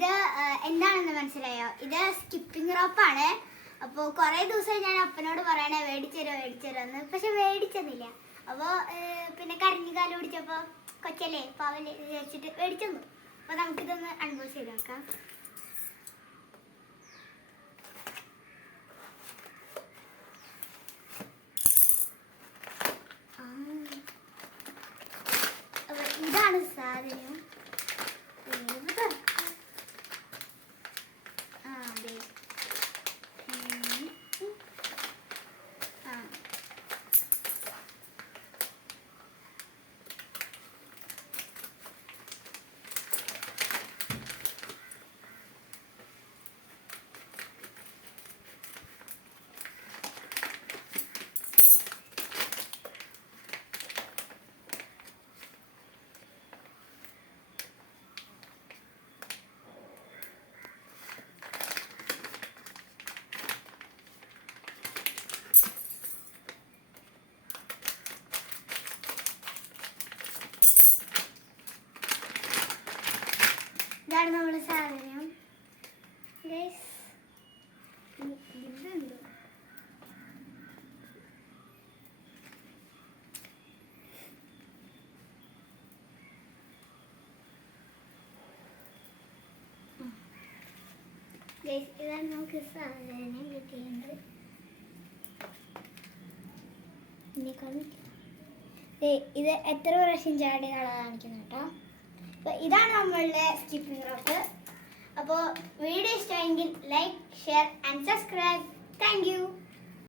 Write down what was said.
ഇത് എന്താണെന്ന് മനസ്സിലായോ? ഇത് സ്കിപ്പിംഗ് റോപ്പാണ്. അപ്പോൾ കുറേ ദിവസം ഞാൻ അപ്പനോട് പറയണേ മേടിച്ചേരാന്ന്, പക്ഷെ മേടിച്ചെന്നില്ല. അപ്പോൾ പിന്നെ കരഞ്ഞു കാല് പിടിച്ചപ്പോൾ കൊച്ചല്ലേ പാവല്ലേ വിചാരിച്ചിട്ട് മേടിച്ചു. അപ്പോൾ നമുക്കിതൊന്ന് അൺബോക്സ് ചെയ്ത് നോക്കാം. ഇതാണ് സാധനം. ഇതാണ് നമ്മുടെ സാധനം. ഇതുണ്ട്. ഇതാണ് നമുക്ക് സാധനം കിട്ടിയിട്ടുണ്ട്. ഇത് എത്ര പ്രാവശ്യം ചാടി കാണിക്കുന്നു കേട്ടോ. അപ്പോൾ ഇതാണ് നമ്മളുടെ സ്കിപ്പിംഗ് റോപ്പ്. അപ്പോൾ വീഡിയോ ഇഷ്ടമെങ്കിൽ like, share and subscribe. Thank you.